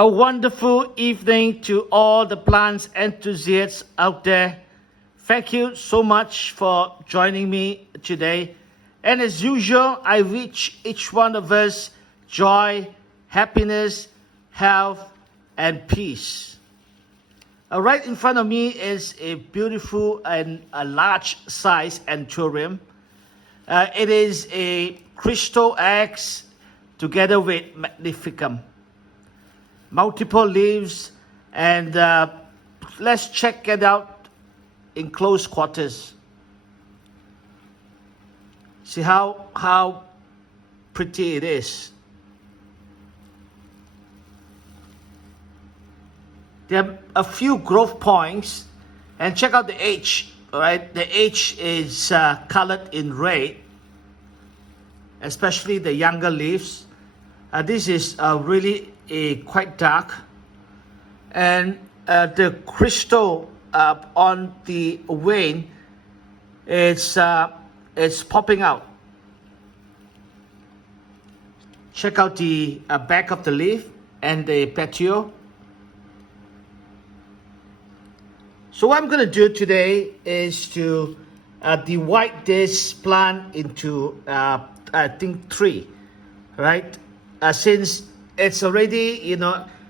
A wonderful evening to all the plants enthusiasts out there. Thank you so much for joining me today. And as usual, I wish each one of us joy, happiness, health, and peace. Right in front of me is a beautiful and a large size anthurium. It is a crystal X together with Magnificum. Multiple leaves, and let's check it out in close quarters. See how pretty it is. There are a few growth points, and check out the age. All right, the age is colored in red, especially the younger leaves. This is really quite dark, and the crystal on the vein is popping out. Check out the back of the leaf and the petiole. So what I'm going to do today is to divide this plant into I think 3, right? Since it's already,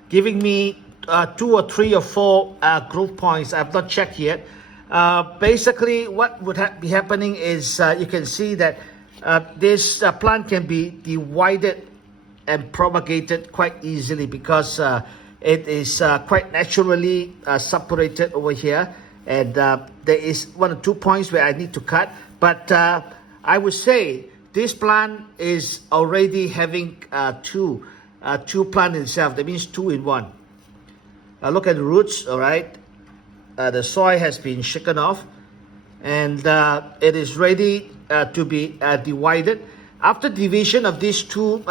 giving me 2 or 3 or 4 growth points. I've not checked yet. Basically, what would be happening is you can see that this plant can be divided and propagated quite easily because it is quite naturally separated over here. And there is 1 or 2 points where I need to cut. But I would say this plant is already having two plants in itself. That means 2 in 1. Look at the roots, all right? The soil has been shaken off, and it is ready to be divided. After division of these two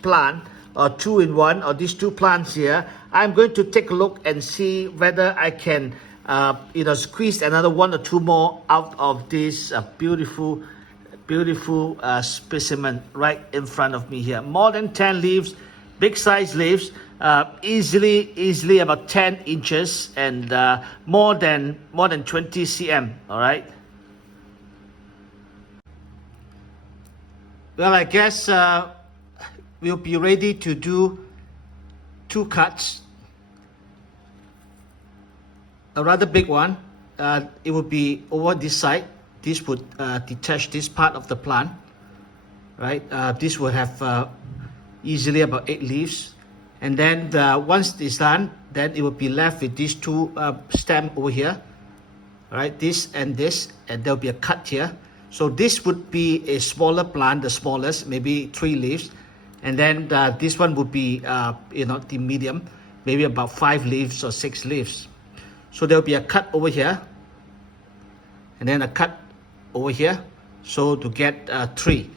plants, or 2 in 1, or these 2 plants here, I'm going to take a look and see whether I can, squeeze another 1 or 2 more out of this beautiful specimen right in front of me here. More than 10 leaves, big size leaves, easily about 10 inches, and more than 20 cm. All right. Well, I guess we'll be ready to do 2 cuts. A rather big one. It would be over this side. This would detach this part of the plant, right? This will have easily about 8 leaves. And then once it's done, then it will be left with these 2 stems over here, right? This, and there'll be a cut here. So this would be a smaller plant, the smallest, maybe 3 leaves. And then this one would be, the medium, maybe about 5 leaves or 6 leaves. So there'll be a cut over here, and then a cut over here, so to get 3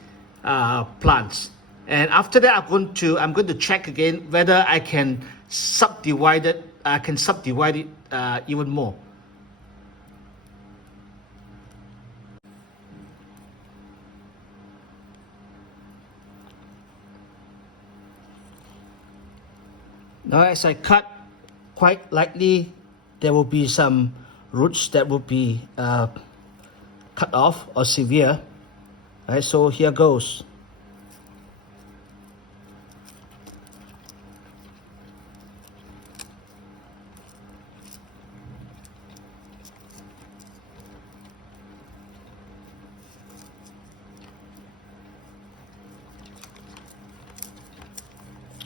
plants. And after that, I'm going to check again whether I can subdivide it. I can subdivide it even more. Now, as I cut, quite likely there will be some roots that will be cut off or severe. Right, so here goes.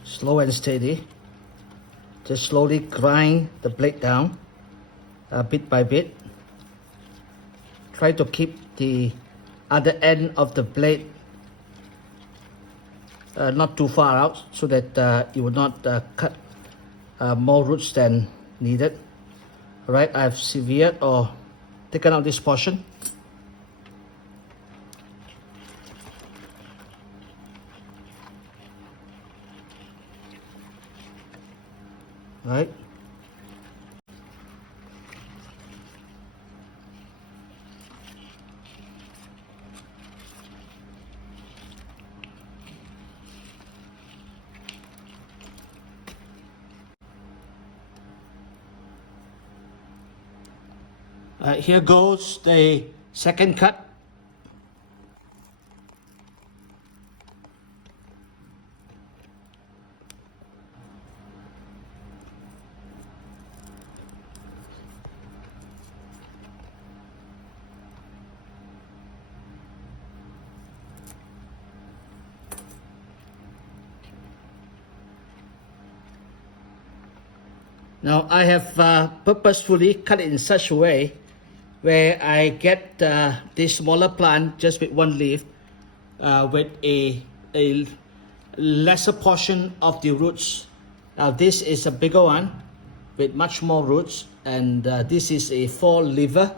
Slow and steady. Just slowly grind the blade down, bit by bit. Try to keep the other end of the blade not too far out, so that you will not cut more roots than needed. All right, I've severed or taken out this portion. Right. Here goes the second cut. Now I have purposefully cut it in such a way where I get this smaller plant just with one leaf with a lesser portion of the roots. Now this is a bigger one with much more roots, and this is a 4-leaver,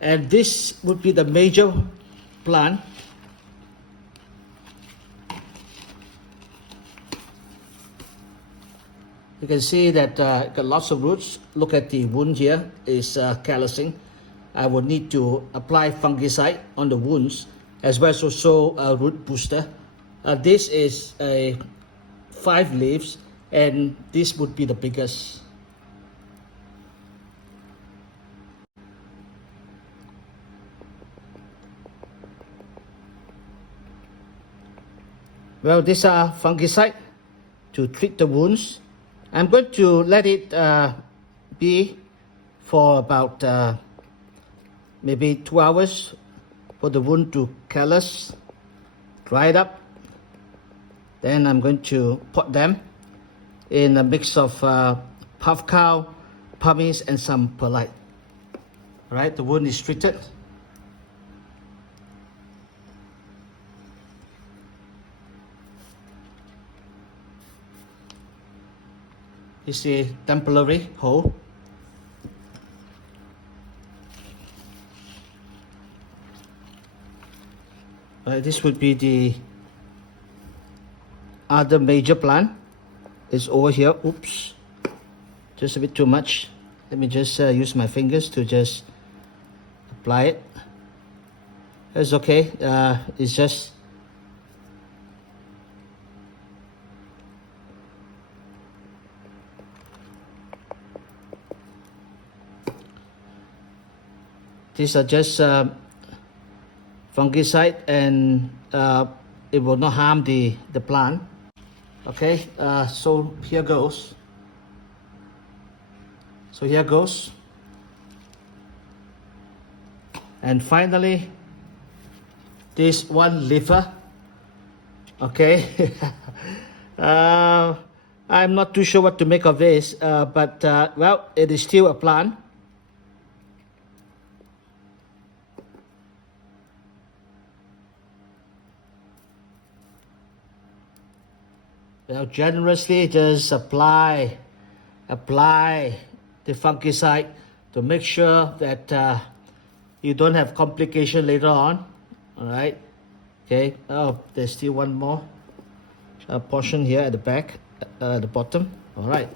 and this would be the major plant. You can see that got lots of roots. Look at the wound here is callousing. I would need to apply fungicide on the wounds as well as also a root booster. This is a 5 leaves, and this would be the biggest. Well, these are fungicide to treat the wounds. I'm going to let it be for about maybe 2 hours for the wound to callus, dry it up. Then I'm going to put them in a mix of puff cow, pumice, and some perlite. All right, the wound is treated. It's a temporary hole. This would be the other major plant. It's over here. Oops, just a bit too much. Let me just use my fingers to just apply it. It's okay. It's just these are just fungicide, and it will not harm the plant. Okay, so here goes. So here goes. And finally, this 1-leaver. Okay. I'm not too sure what to make of this, but well, it is still a plant. Now generously just apply the fungicide to make sure that you don't have complication later on. All right. Okay. Oh, there's still one more portion here at the back, the bottom. All right.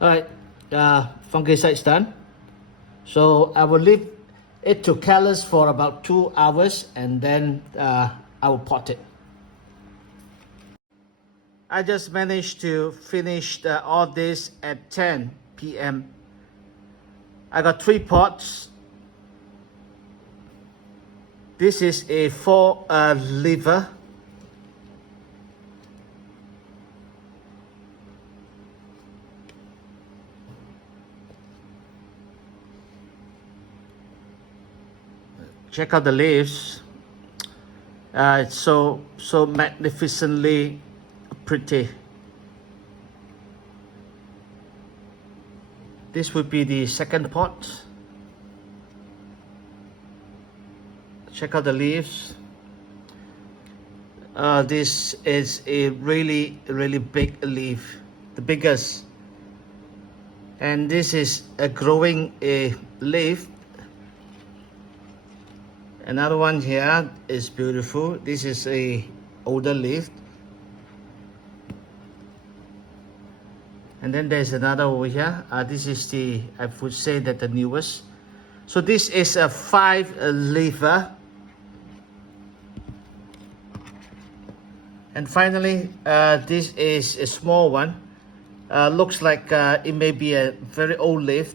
All right. Fungicide is done. So I will leave it to callus for about 2 hours, and then I will pot it. I just managed to finish all this at 10 p.m. I got 3 pots. This is a 4-leaver. Check out the leaves. It's so magnificently pretty. This would be the second pot. Check out the leaves. This is a really big leaf, the biggest. And this is a growing leaf. Another one here is beautiful. This is a older leaf. And then there's another over here. This is the, I would say that the newest. So this is a 5-leaver. And finally, this is a small one. looks like it may be a very old leaf,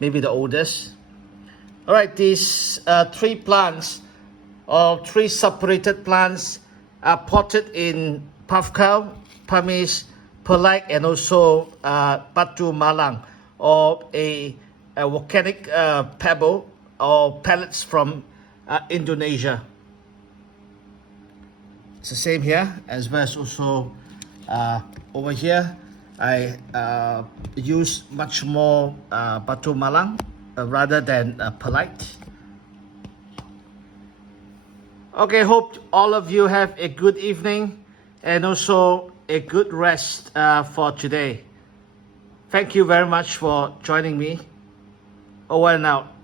maybe the oldest. All right, these three plants, or three separated plants, are potted in puffcow, pumice, perlite, and also batu malang, or a volcanic pebble or pellets from Indonesia. It's the same here, as well as also over here. I use much more batu malang rather than perlite. Okay, hope all of you have a good evening and also a good rest for today. Thank you very much for joining me. Over and out.